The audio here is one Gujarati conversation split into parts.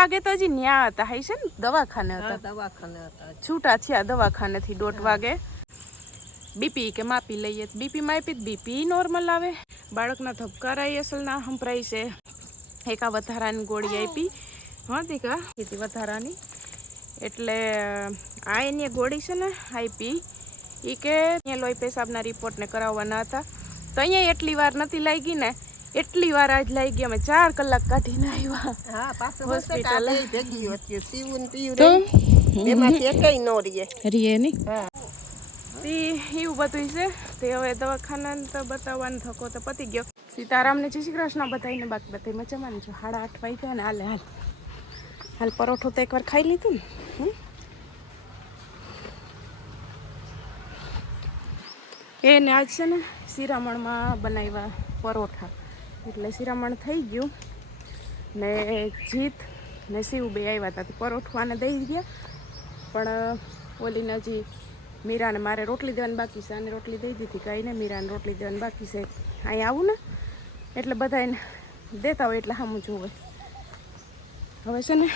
વાગે તો હજી ન્યા હતા હઈ છે ને દવાખાને હતા છૂટા થયા દવાખાનેથી 1:30 વાગે બીપી કે માપી લઈએ બીપી માપી બીપી નોર્મલ આવે બાળકના ધબકારાય અસલ ના સંભળાય છે એકા વધારાની ગોળી આપી હા દીકા કીધી વધારાની એટલે આ એની ગોળી છે ને આપી એ કે અહીંયા લોહી પેશાબના રિપોર્ટને કરાવવાના હતા તો અહીંયા એટલી વાર નથી લાગી ને એટલી વાર આજ લાગી અમે 4 કલાક કાઢીને આવ્યા હા પાછો હોસ્પિટલ ભેગી હતી સીવું પીવું તો એમાંથી એકય નો રીએ ની હા તે એવું બધું છે તે હવે દવાખાના તો બતાવવાનો થકો તો પતી ગયો સીતારામને જય શ્રી કૃષ્ણ બતાવીને બાકી બતાવી મજામાં છો 8:30 વાગ્યા ને હાલ હાલ પરોઠો તો એકવાર ખાઈ લીધું ને એને આજ છે ને શિરામણમાં બનાવ્યા પરોઠા એટલે શિરામણ થઈ ગયું ને જીત ને શિવ બે આવ્યા હતા પરોઠું આને દઈ ગયા પણ ઓલીને હજી મીરાને મારે રોટલી દેવાની બાકી છે આને રોટલી દઈ દીધી કાંઈ ને મીરાને રોટલી દેવાની બાકી છે અહીં આવું ને એટલે બધા એને દેતા હોય એટલે સામું જોવે હવે છે ને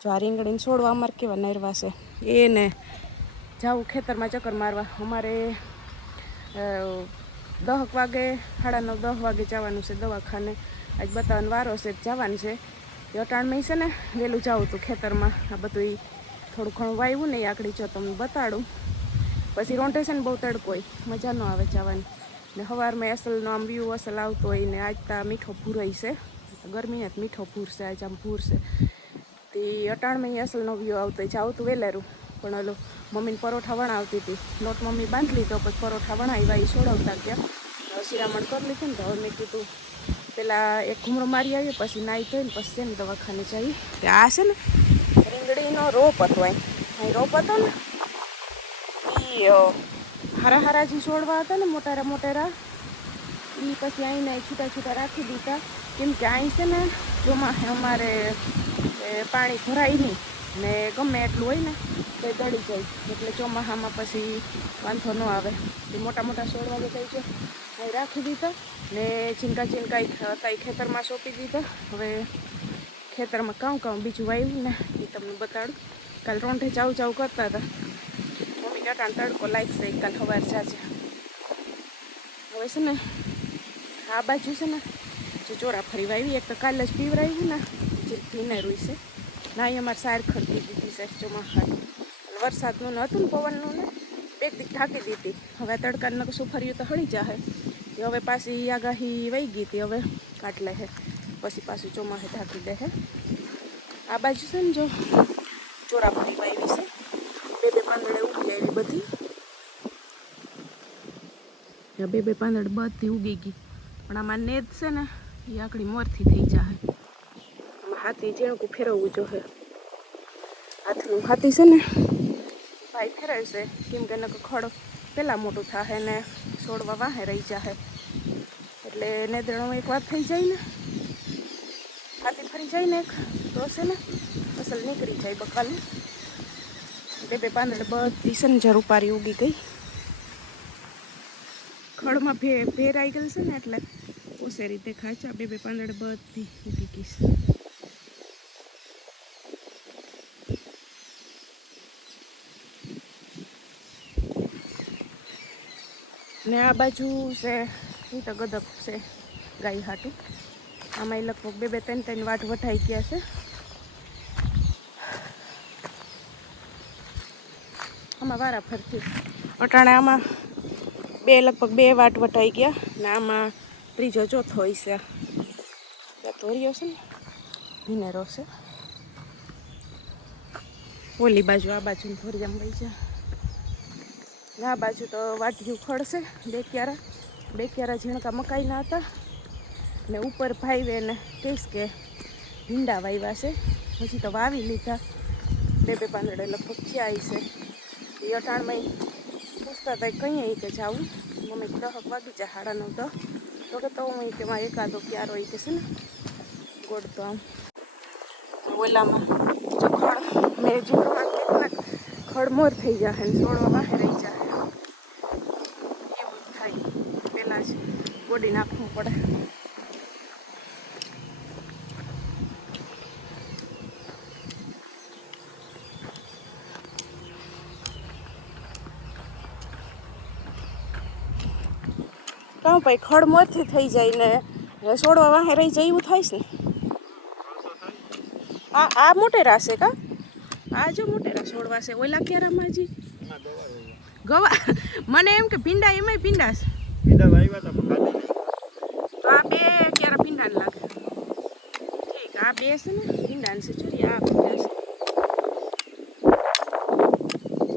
જો આ રીંગણીને છોડવા અમારે કેવા નરવા છે એને જાવું ખેતરમાં ચક્કર મારવા અમારે 10 વાગે 9:30 10 વાગે જવાનું છે દવાખાને આજ બતાવવાનો વારો છે જવાનું છે એ અટાણમાં છે ને વહેલું જાવું હતું ખેતરમાં આ બધું થોડું ઘણું વાવ્યું ને આકડી જો તમને બતાડું પછી રોટેશન બહુ તડકો હોય મજા ન આવે જવાની ને સવારમાં અસલનો આમ વ્યૂ અસલ આવતો હોય ને આજ તો મીઠો ભૂરાય છે ગરમીને જ મીઠો ભૂરશે આજ આમ ભૂરશે તે અટાણમાં અસલનો વ્યૂ આવતો હોય જાવું તું વહેલારું પણ ઓલો મમ્મીને પરોઠા વણાવતી હતી લોટ મમ્મી બાંધી લીધો પછી પરોઠા વણાવ્યા એ છોડાવતા ગયા શિરામણ કરી લીધું ને તો હવે મેં કીધું પેલા એક ઘૂમરો મારી આવીએ પછી નાહી ધોઈને પછી છે ને દવાખાને જઈએ તે આ છે ને રીંગણીનો રોપ હતો અહીં રોપ હતો ને એ હારા હારા જે છોડવા હતા ને મોટારા મોટેરા એ પછી અહીંને છૂટા છૂટા રાખી દીધા કેમ કે અહીં છે ને ચોમાસે અમારે પાણી ભરાય નહીં ને ગમે એટલું હોય ને તો દળી જાય એટલે ચોમાસામાં પછી વાંધો ન આવે એ મોટા મોટા છોડવા બધા છે અહીં રાખી દીધા ને ચીનકા હતા એ ખેતરમાં સોંપી દીધા હવે ખેતરમાં કામ બીજું વાવ્યું ને એ તમને બતાડું કાલ રોંઢે ચાવ કરતા હતા મમ્મી કાંટાને તડકો લાગશે કાલ સવાર જાજે હવે છે ને આ બાજુ છે ને જે ચોરા ફરી વાવી એક તો કાલે જ પીવરાવ્યું ને જે ભીનેરું છે ના અહીં અમારે સાર ખરતી દીધી છે ચોમાસાનું વરસાદનું હતું ને પવનનું ને 1 દી ઢાંકી દીધી હવે તડકાને કશું ફર્યું તો હળી જાય હવે પાછી આગાહી વહી ગઈ હતી હવે કાઢ લે છે પછી પાછું ચોમાસે ઢાંકી દે છે આ બાજુ છે ને જો ચોરા ફરી વાવી છે 2 પાંદડે ઉગી આવી બધી બે પાંદડ બધી ઉગી ગઈ પણ આમાં નેદ છે ને એ આકડી મોરથી થઈ જાય આમાં હાથી ઝીણકું ફેરવવું જોઈએ હાથનું હાથી છે ને ભાઈ ફેરવશે કેમ કે નકર ખડ પહેલાં મોટું થાય ને છોડવા વાહે રહી જાય એટલે નેદણો એકવાર થઈ જાય ને હાથી ફરી જાય ને એક તો છે ને અસલ નીકળી જાય બકાલું 2 પાંદડ બધી છે ને રૂપારી ઉગી ગઈ ખડમાં ભેરાઈ ગયેલ છે ને એટલે ઓસે રીતે ખાચા 2 પાંદડ બધી ઉગી ગઈ છે ને આ બાજુ છે એ તો ગદપ છે ગાય હાટું આમાં લગભગ 2-3 વાટ વઢાઈ ગયા છે આમાં વારા ફરતી અટાણે આમાં લગભગ 2 વાટ વટાઈ ગયા ને આમાં ત્રીજો ચોથો હોય છે ત્યાં તોર્યો છે ને ભીનેરો છે ઓલી બાજુ આ બાજુ થોરિયામ વહી છે આ બાજુ તો વાટિયું ખડશે 2 ક્યારા ઝીણકા મકાઈના હતા ને ઉપર ભાઈ ને કહીશ કે ભીંડા વાવ્યા છે હજી તો વાવી લીધા 2 પાંદડે લગભગ થયા છે એ અટાણમાં પૂછતા હતા કંઈ કે જાવું મમ્મી 10 વાગી જાય 9:30 તો કે તો હું કે મારે એકાદો ક્યારો કે છે ને ગોળતો આમ ઓલામાં જો ખડ મેં જીવનમાં કેટલાક ખડમોર થઈ જાય ને છોડવા બહાર રહી જાય એવું થાય પહેલાં જ ગોડી નાખવું પડે કાં ભાઈ ખડ મોરથી થઈ જાય ને છોડવા વાહે રહી જાય એવું થાય છે ને. આ મોટેરા છે કા? આ જો મોટેરા છોડવા છે. ઓલા ક્યારામાં હજી ગવા મને એમ કે ભીંડા એમાંય ભીંડા છે. તો આ બે ક્યારા ભીંડાને લાગે. ઠીક આ બે છે ને ભીંડાને છે. જોઈએ આ ભીંડા છે.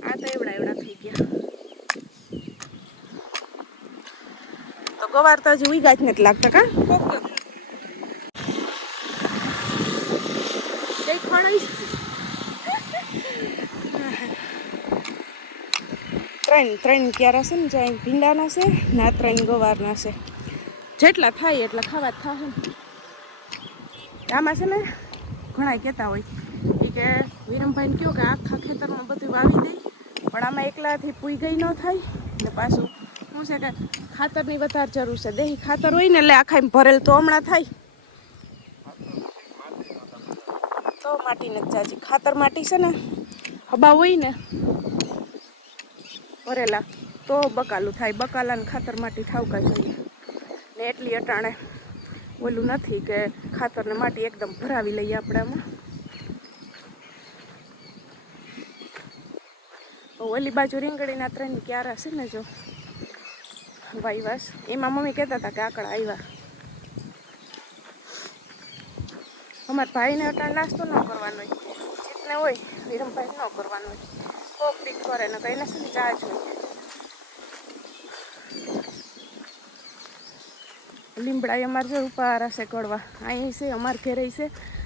આ તો એવડા થઈ ગયા. તો ગવાર તો હજી ઉઈગા જ નથી લાગતા કા? કોક કઈ ખણાઈ ત્રણ ક્યારા છે ને જ્યાં ભીંડાના છે ને આ 3 ગવારના છે. જેટલા થાય એટલા ખાવા જ થાય ને. આમાં છે ને ઘણા કહેતા હોય એ કે વિરમભાઈને કહ્યું કે આખા ખેતરમાં બધું વાવી દઈ, પણ આમાં એકલાથી પૂઈ ગઈ ન થાય ને પાછું શું છે કે ખાતરની વધારે જરૂર છે. દેહી ખાતર હોય ને એટલે આખા ભરેલ તો હમણાં થાય તો માટી નથી જાજી. ખાતર માટી છે ને હબા હોય ને ભરેલા તો બકાલું થાય. બકાલાને ખાતર માટી ઠાવકા જોઈએ ને એટલી અટાણે ઓલું નથી કે ખાતરને માટી એકદમ ભરાવી લઈએ આપણે આમાં. ઓલી બાજુ રીંગણીના 3 ક્યારા છે ને જો વાયવાસ, એમાં મમ્મી કહેતા હતા કે આકડા આવ્યા. અમારા ભાઈને અટાણ નાસ્તો ન કરવાનો હોય, જીતને હોય વિરમભાઈ ન કરવાનો હોય. કોક પીક કરે ને કઈને છે ને ચા જોઈએ. લીમડા અમારે જો ઉપારા છે કડવા. અહીં છે અમારે ઘેરે છે.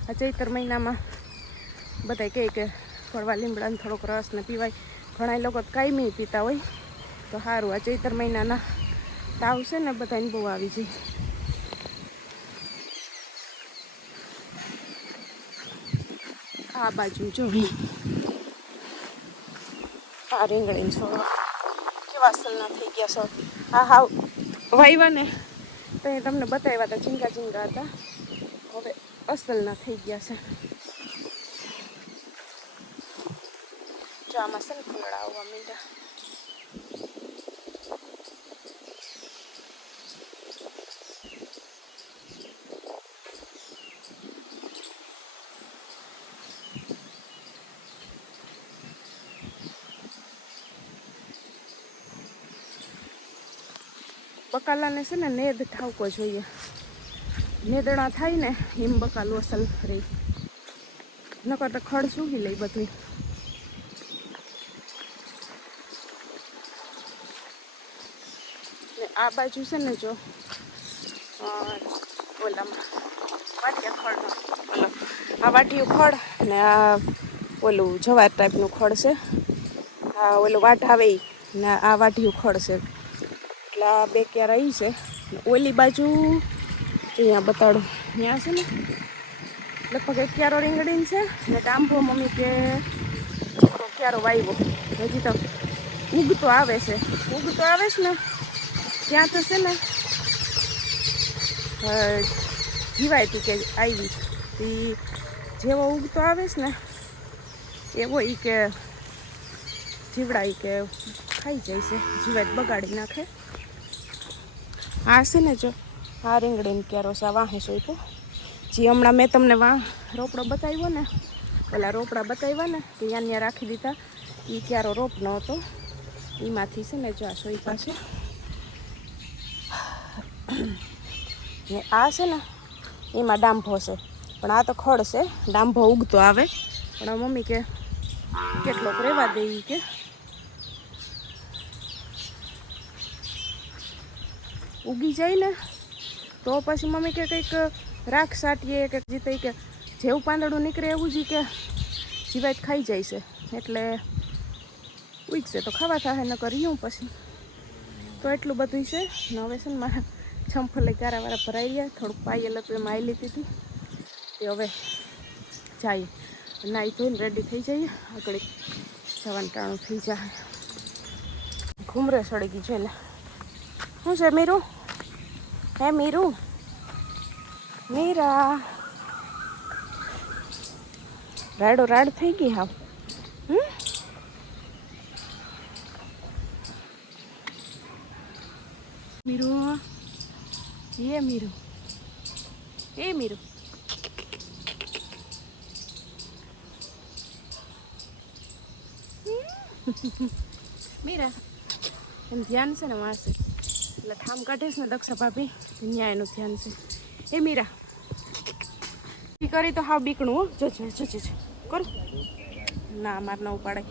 આ ચૈતર મહિનામાં બધા કહે કે કડવા લીમડાને થોડોક રસ ને પીવાય. ઘણા લોકો કાયમી પીતા હોય તો સારું. આ ચૈતર મહિનાના તાવ છે ને બધાને બહુ આવી જાય. આ બાજુ જો આ રીંગણીને છોડવા કેવા અસલના થઈ ગયા સૌ. આ હાવ વાયવા ને તો એ તમને બતાવ્યા હતા ઝીંગા ઝીંગા હતા, હવે અસલના થઈ ગયા છે. જો આમાં છે ને ફૂલડા આવવા માંડ્યા. બકાલાને છે ને નેદ ઠાવકો જોઈએ. નેદણા થાય ને એમ બકાલું અસલ રહી. નકર તો ખડ સૂકી લઈ બધું. ને આ બાજુ છે ને જો ઓલામાં વાટિયા ખડ, આ વાટિયું ખડ ને આ ઓલું જવાર ટાઈપનું ખડ છે. આ ઓલું વાટ આવે ને આ વાટિયું ખડ છે. એટલે આ બે ક્યારા ઈ છે. ઓલી બાજુ અહીંયા બતાડું ત્યાં છે ને લગભગ 1 ક્યારો રીંગણીને છે ને ડાંભો મમ્મી કે ક્યારો વાવ્યો. હજી તો ઉગતો આવે છે. ઉગતો આવે છે ને ત્યાં તો છે ને જીવાયતી કે આવી જેવો ઉગતો આવે છે ને એવો ઈ કે જીવડાઈ કે ખાઈ જાય છે. જીવાત બગાડી નાખે. આ છે ને જો આ રીંગણીને ક્યારો છે. આ વાહે સોઈપો જે હમણાં મેં તમને રોપડો બતાવ્યો ને, પેલા રોપડા બતાવ્યા ને તો ત્યાં રાખી દીધા. એ ક્યારો રોપનો હતો એમાંથી છે ને જો આ સોઈપા છે. ને આ છે ને એમાં ડાંભો છે, પણ આ તો ખડ છે. ડાંભો ઉગતો આવે પણ મમ્મી કે કેટલોક રહેવા દે કે ઉગી જાય ને તો પછી મમ્મી કે કંઈક રાખ સાટીએ કે જીતે કે જેવું પાંદડું નીકળે એવું જ કે જીવાત ખાઈ જાય છે. એટલે ઉગશે તો ખાવા થાય ન કર્યું પછી તો એટલું બધું છે. ને હવે છે ને મારા છંફલે ક્યારાવાળા ભરાઈ ગયા. થોડુંક પાયેલ હતું એમાં આવી લીધી હતી તે હવે જાય નાહી ધોઈને રેડી થઈ જઈએ. આગળ જવાનું ટાણું થઈ જાય. ઘૂમરે સડી ગઈ છે ને શું છે મીરું? હે મીરું? મીરા રાડો રાડ થઈ ગઈ હાવ. મીરું એ મીરું મીરા એનું ધ્યાન છે ને વાંચે એટલે ઠામ કાઢે છે ને દક્ષા ભાભી ત્યાં એનું ધ્યાન છે એ મીરા કરી તો હાવ બીકણું હો જો કરું ના મારે ન ઉપાડે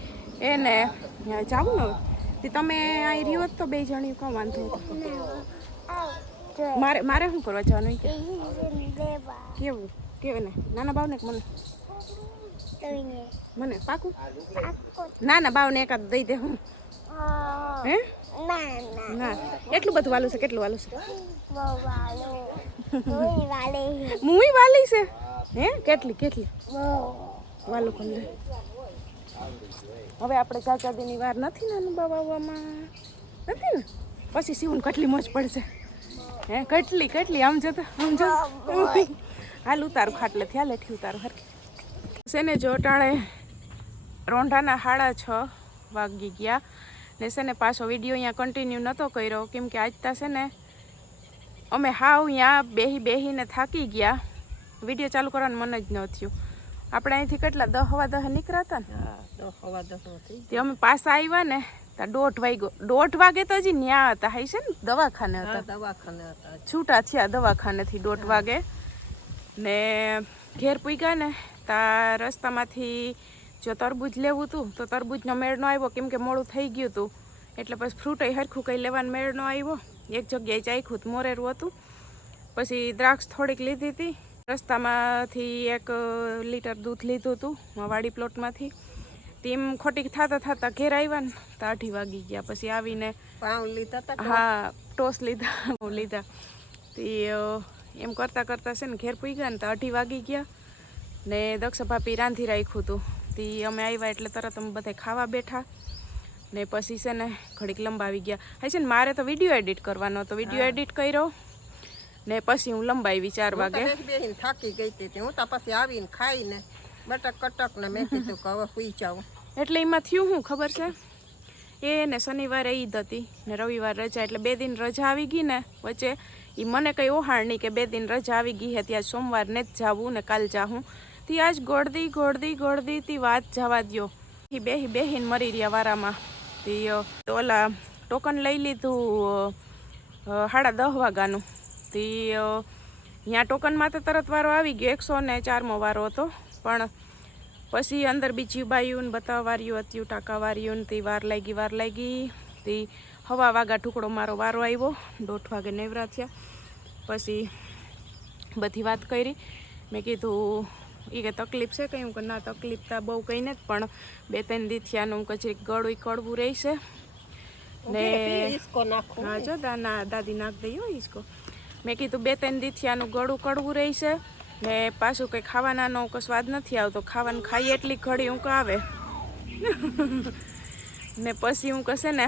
એને જાવું ને તે તમે અહીં રહ્યો તો બે જણી કાં વાંધો હતો મારે શું કરવા જવાનું કેવું ને નાના બાવને મને પાકું નાના બાવને એકાદ દઈ દે હું હે ના એટલું બધું વાલું છે કેટલું વાલું છે મુઈ વાલી છે હે કેટલી વાલું કરી લે હવે આપણે ચાચાદીની વાર નથી નાનું બાવામાં નથી ને પછી સીવું કેટલી મોજ પડશે હે કેટલી આમ જતો હાલ ઉતારું ખાટલે થયા લેઠી ઉતારું હરકી છે ને જો ટાણે રોંઢાના 6:30 વાગી ગયા ને છે ને પાછો વિડીયો અહીંયા કન્ટિન્યુ નહોતો કર્યો કેમ કે આજ તા છે ને અમે હાવ અહીંયા બેહીને થાકી ગયા વિડીયો ચાલુ કરવાનું મન જ ન થયું આપણે અહીંથી કેટલા 10:15 નીકળ્યા હતા ને 10:15 તે અમે પાછા આવ્યા ને ત્યાં 1:30 વાગે તો હજી ન્યા હતા હાઈ છે ને દવાખાને હતા છૂટા થયા દવાખાનેથી 1:30 વાગે ને ઘેર પૂગ્યા ને ત્યાં રસ્તામાંથી જો તરબૂચ લેવું હતું તો તરબૂચનો મેળ ન આવ્યો કેમ કે મોડું થઈ ગયું હતું એટલે પછી ફ્રૂટ હરખું કંઈ લેવાનો મેળ ન આવ્યો એક જગ્યાએ ચાખ્યું મોરેરું હતું પછી દ્રાક્ષ થોડીક લીધી હતી રસ્તામાંથી 1 લીટર દૂધ લીધું હતું વાડી પ્લોટમાંથી તેમ ખોટી થતા ઘેર આવ્યા ને તો 8 વાગી ગયા પછી આવીને પાઉં લીધા હા ટોસ લીધા તે એમ કરતાં છે ને ઘેર પૂગ્યા ને તો 8 વાગી ગયા ને દક્ષ ભાભી રાંધી રાખ્યું હતું તે અમે આવ્યા એટલે તરત અમે બધા ખાવા બેઠા ને પછી છે ને ઘડીક લંબાવી ગયા હા છે ને મારે તો વિડીયો એડિટ કરવાનો હતો વિડીયો એડિટ કર્યો ને પછી હું લંબાવી 4 વાગે થાકી ગઈ હતી હું તો પછી આવીને ખાઈને બટક કટક ને મેં કીધું કે હવે સુઈ જાઉં એટલે એમાં થયું શું ખબર છે એ ને શનિવારે ઈદ હતી ને રવિવાર રજા એટલે 2 દિન રજા આવી ગઈ ને વચ્ચે એ મને કંઈ ઓહાણ નહીં કે 2 દિન રજા આવી ગઈ હે ત્યાં સોમવારને જ જાવું ને કાલ જાઉં તી આજ ગોળદી તી વાત જવા દ્યો એ બેહીને મરી રહ્યા વારામાં તી ઓલા ટોકન લઈ લીધું 10:30 વાગ્યાનું તી અહીંયા ટોકનમાં તો તરત વારો આવી ગયો 104મો વારો હતો પણ પછી અંદર બીજી બાયું ને બતાવવાર્યું હતું ટાંકાવાર્યું ને તે વાર લાગી તે 1:15 વાગ્યા ટુકડો મારો વારો આવ્યો 1:30 વાગે નેવરા થયા પછી બધી વાત કરી મેં કીધું એ કે તકલીફ છે કંઈ હું કે ના તકલીફ તો બહુ કંઈ નથી પણ 2-3 દી થયાનું કચરી ગળું કડવું રહેશે ને હા જો દાદી નાખ દઈ હો ઈસકો મેં કીધું 2-3 દી થયાનું ગળું કડવું રહેશે ને પાછું કંઈ ખાવાનાનો સ્વાદ નથી આવતો ખાવાનું ખાઈએ એટલી ઘડી ઊંઘ આવે ને પછી ઊંઘ હશે ને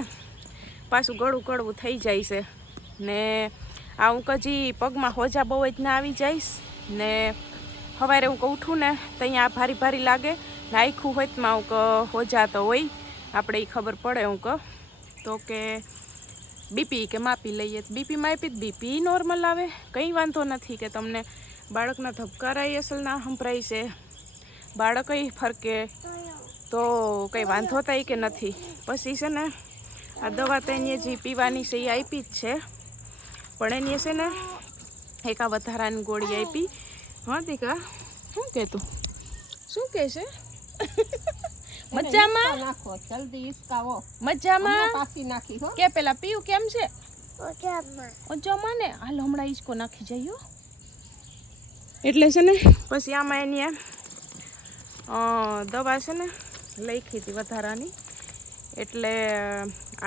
પાછું ગળું કડવું થઈ જાય છે ને આ ઊંઘ હજી પગમાં હોજા બહુ જ ના આવી જઈશ ને સવારે હું ઉઠું ને તો અહીંયા ભારી લાગે નાખ્યું હોય તો હું હોજા તો હોય આપણે એ ખબર પડે હું તો કે બીપી કે માપી લઈએ બીપી માપી બીપી નોર્મલ આવે કંઈ વાંધો નથી કે તમને બાળકના ધબકારાય અસલ ના સંભળાય છે બાળકય ફરકે તો કંઈ વાંધો થાય કે નથી પછી છે ને આ દવા તો એની જે પીવાની છે એ આપી જ છે પણ એની છે ને એક આ વધારાની ગોળી આપી હા દીકા શું કહેતું શું કહે છે મજામાં નાખો જલ્દી ઈસકાવો મજામાં પાછી નાખી હો કે પેલા પીયું કેમ છે ઓજામાં ને હાલ હમણાં ઈસકો નાખી જઈયો એટલે છે ને પછી આમાં એની દવા છે ને લખી હતી વધારાની એટલે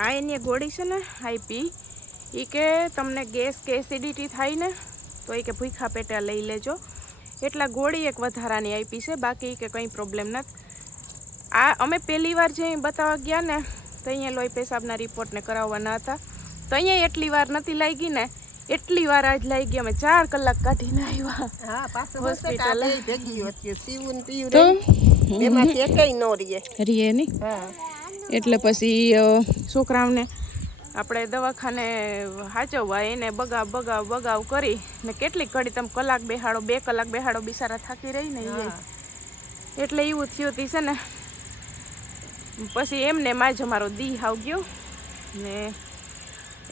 આ એની ગોળી છે ને આપી એ કે તમને ગેસ કે એસિડિટી થાય ને તો એ કે ભૂખા પેટા લઈ લેજો એટલા ગોળી એક વધારાની આપી છે બાકી કે કંઈ પ્રોબ્લેમ નથી આ અમે પહેલી વાર જે બતાવવા ગયા ને તો અહીંયા લોહી પેશાબના રિપોર્ટને કરાવવાના હતા તો અહીંયા એટલી વાર નથી લાગી ને એટલી વાર આજ લાગી અમે 4 કલાક કાઢીને આવ્યા હા પાછો હોસ્પિટલ ભેગી હતી સીવું પીયું એમાંથી એકઈ નો રીએ ની હા એટલે પછી છોકરાઓને આપણે દવાખાને હાચવવા એને બગાવ કરી ને કેટલીક ઘડી તમે કલાક બેહાડો 2 કલાક બેહાડો બિચારા થાકી રહી ને એ એટલે એવું થયું હતી છે ને પછી એમને માજ અમારો દી હાવ ગયો ને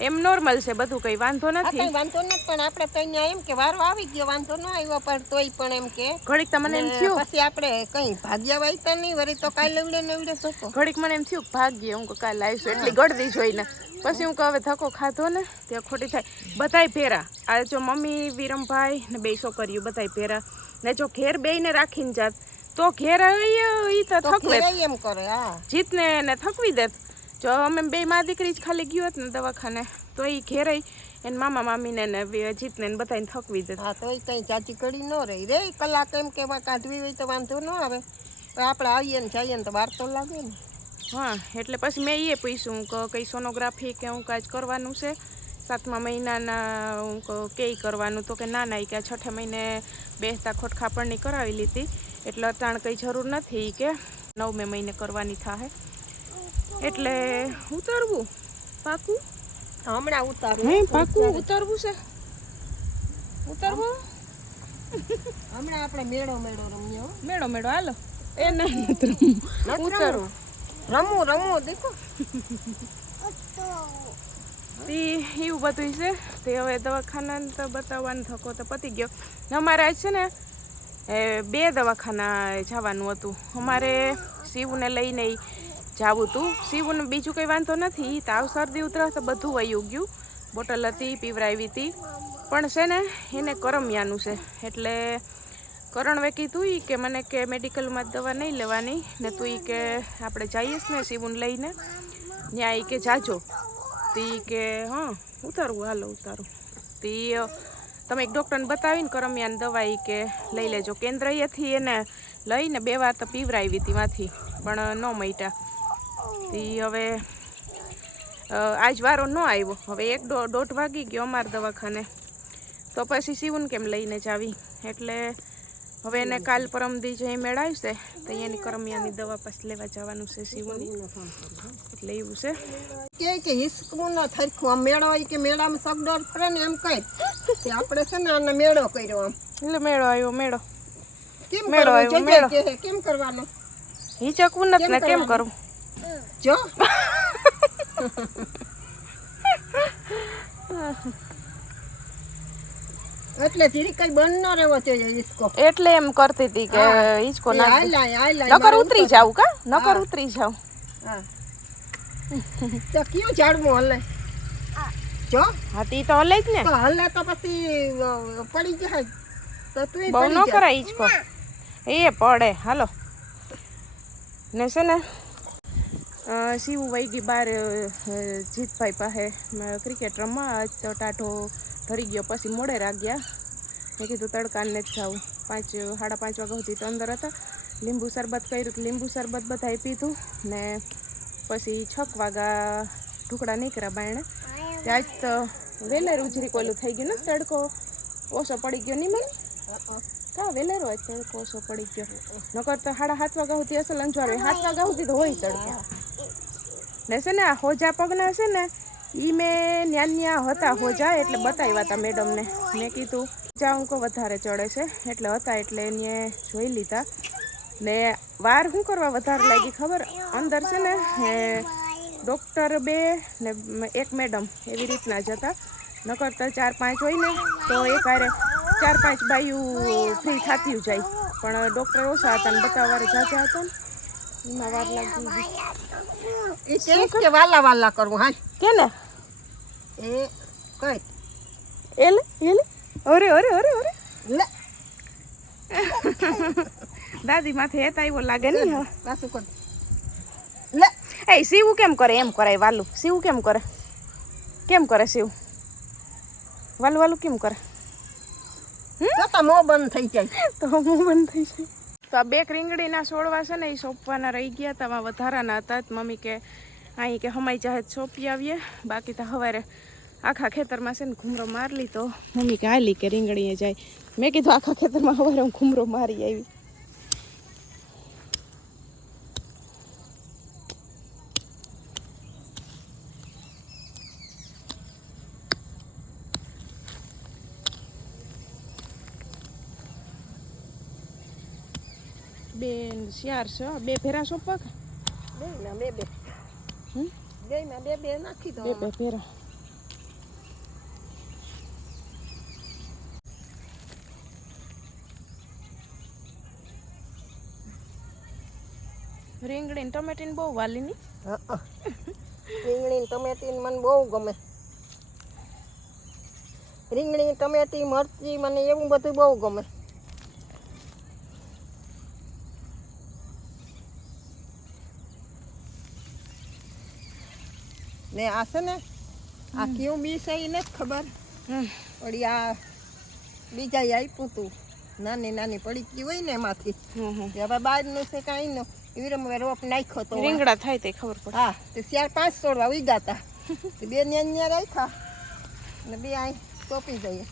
એમ નોર્મલ છે બધું કંઈ વાંધો નથી કંઈ વાંધો નથી પણ આપણે તો અહીંયા એમ કે વારો આવી ગયો વાંધો ન આવ્યો પણ તોય પણ એમ કે ઘડીક તમને એમ થયું પછી આપણે કંઈ ભાગ્યા વાયતા નહીં વળી તો કાલે નવડે ધક્કો ઘડીક મને એમ થયું ભાગ્ય હું કાલે આવીશું એટલી ગળદી જોઈને પછી હું હવે ધક્કો ખાધો ને ત્યાં ખોટી થાય બધાય ભેરા આ જો મમ્મી વિરમભાઈ ને 2 છોકરીઓ બધાય ભેરા ને જો ઘેર બેયને રાખીને જાત તો ઘેર ઈ તો થકવે એમ કરે હા જીતને ને થકવી દેત જો અમે 2 માં દીકરી જ ખાલી ગયો હોત ને દવાખાને તો એ ઘેર એને મામા મામીને ને જીતને ને બધાને થકવી દેત હા તો એ કંઈ ચાચી કડી ન રહી રે કલાક એમ કે કાઢવી હોય તો વાંધો ન આવે પણ આપણે આવીએ ને જઈએ ને તો વાર તો લાગે ને હા એટલે પછી મેં એ પૂછ્યું કે કંઈ સોનોગ્રાફી કે હું કાંઈ કરવાનું છે 7મા મહિનાના હું કે કરવાનું તો કે ના કે 6 મહિને બેસતા ખોટખાપણની કરાવી લીધી એટલે અતાણ કંઈ જરૂર નથી કે 9મે મહિને કરવાની થાય એટલે ઉતારવું પાકું હમણાં ઉતારું હે પાકું ઉતારવું છે ઉતારવું હમણાં આપણે મેળો રમ્યો મેળો હાલો એ નહીં ઉતારવું રમવું દેખો તે એવું બધું છે તે હવે દવાખાના તો બતાવવાનો થકો તો પતી ગયો અમારે આજ છે ને 2 દવાખાના જવાનું હતું અમારે શિવને લઈને જવું હતું શિવને બીજું કંઈ વાંધો નથી તાવ શરદી ઉતરાવ તો બધું વયું ગયું બોટલ હતી પીવરાવી હતી પણ છે ને એને કરમિયાનું છે એટલે કરણવે કીધું કે મને કે મેડિકલમાં દવા નહીં લેવાની ને તું કે આપણે જઈએ ને શિવને લઈને ત્યાં કે જાજો તી કે હા ઉતારવું હાલો ઉતારું તી તમે એક ડૉક્ટરને બતાવીને કરમિયાની દવા કે લઈ લેજો કેન્દ્રથી એને લઈને 2 વાર તો પીવરાવી હતી માંથી પણ ન મટ્યા તી હવે આજ વારો ન આવ્યો હવે 1-1:30 વાગી ગયો અમારા દવાખાને તો પછી શિવને કેમ લઈને જ આવી એટલે હવે એને કાલ પરમદી જે મેળ આવશે તો એની કરમિયાની દવા પાછી લેવા જવાનું છે શિવની એટલે એવું છે કે હિસકવું ન થરખું આમ મેળો હોય કે મેળામાં સગડોર ફરે ને એમ કઈ કે આપણે છે ને આને મેળો કર્યો આમ એટલે મેળો આવ્યો મેળો કેમ મેળો આવ્યો મેળો કેમ કરવાનો હિચકવું નથી ને કેમ કરું જો એટલે ધીરે કઈ બંધ ન રહેવો જોઈએ હિસકો એટલે એમ કરતી હતી કે હિચકો ના નકર ઉતરી જાવ કા નકર ઉતરી જાવ હા તો કયું ઝાડવું હલે જો હાથી તો હલે જ ને તો હલે તો પછી પડી જાય તો તું બહુ ન કરાય હિચકો એ પડે હાલો ને છે ને શિવ વહી ગઈ બાર જીતભાઈ પાસે ક્રિકેટ રમવા આજ તો ટાઢો ઠરી ગયો પછી મોડે રાગ્યા મેં કીધું તડકાને જ જાઉં 5-5:30 વાગ્યા સુધી તો અંદર હતા લીંબુ શરબત કર્યું લીંબુ શરબત બધાએ પીધું ને પછી 6 વાગ્યા ઢુકડા નીકળ્યા બાયણે ત્યાં જ તો વેલેરું ઉજરી કોયલું થઈ ગયું ને તડકો ઓછો પડી ગયો નહીં મને કા વેલેરો જ તડકો ઓછો પડી ગયો નકર તો 7:30 વાગ્યા સુધી અસલ અંજવાળે 7 વાગ્યા સુધી તો હોય તડકો ને છે ને આ હોજા પગના છે ને ઈ મેં ન્યા હતા હોજા એટલે બતાવ્યા હતા મેડમને મેં કીધું જાઉં કો વધારે ચડે છે એટલે હતા એટલે એને જોઈ લીધા ને વાર શું કરવા વધારે લાગી ખબર અંદર છે ને ડૉક્ટર 2 ને એક મેડમ એવી રીતના જ હતા નકર તો 4-5 હોય ને તો એક હારે 4-5 બાયું ફ્રી થતી જાય પણ ડૉક્ટર ઓછા હતા ને બતાવવારે જાજા હતા ને એમાં વાર લાગી એ કે વાલા કરવું હા કે ને એ કઈ એલે ઓરે લે દાદી માથે હેત આવ્યો લાગે ને પાછું કર લે એ શિવ કેમ કરે એમ કરાય વાલું શિવ કેમ કરે શિવ વાલું કેમ કરે તો મોં બંધ થઈ જાય તો મોં બંધ થઈ જાય તો આ 2 રીંગણીના છોડવા છે ને એ સોંપવાના રહી ગયા હતા વધારાના હતા મમ્મી કે અહીં કે હમાઈ ચાહે સોંપી આવીએ બાકી તો સવારે આખા ખેતરમાં છે ને ઘૂમરો મારી લીધો મમ્મી કે હાલી કે રીંગણીએ જાય મેં કીધું આખા ખેતરમાં સવારે હું ઘૂમરો મારી આવી બે 4 છે 2 ફેરા સોંપવા કે બેયમાં બે બે હમ બેયમાં બે બે નાખી દો 2 ફેરા રીંગણી ને ટમેટી ને બહુ વાલી ની હા રીંગણી ને ટમેટી ને મને બહુ ગમે રીંગણી ટમેટી મરચી મને એવું બધું બહુ ગમે ને આ છે ને આ કેવું બી છે એ નથી ખબર વળી આ બીજા આપ્યું હતું નાની નાની પડી ગઈ હોય ને એમાંથી હવે બહારનું છે કાંઈ નો એવી રમે રોપ નાખ્યો તો રીંગણા થાય તે ખબર પડે હા તે 4-5 છોડવા ઉગ્યા હતા તે બે ન્યા રાખ્યા ને બે અહીં ચોપી જઈએ